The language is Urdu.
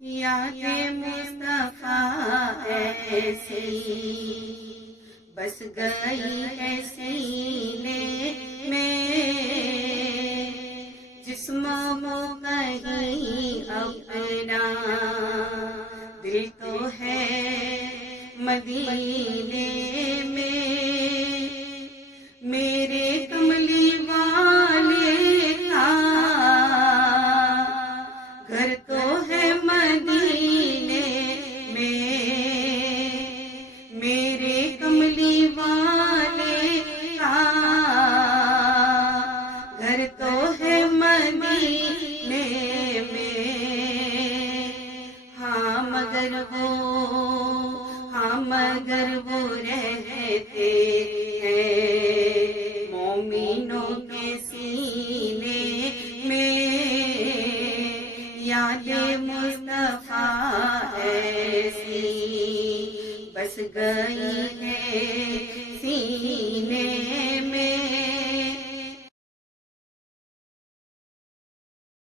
یاد مصطفیٰ ایسی بس گئی ہے سینے میں، جسم وہ کہیں اپنا، دل تو ہے مدینے میں، میرے کملی والے کا گھر تو ہے مدینے میں، میرے کملی والے کا گھر تو ہے مدینے میں۔ ہاں مگر وہ رہتے ہیں مومنوں کے سینے میں، یاد مصطفیٰ ایسی بس گئی ہے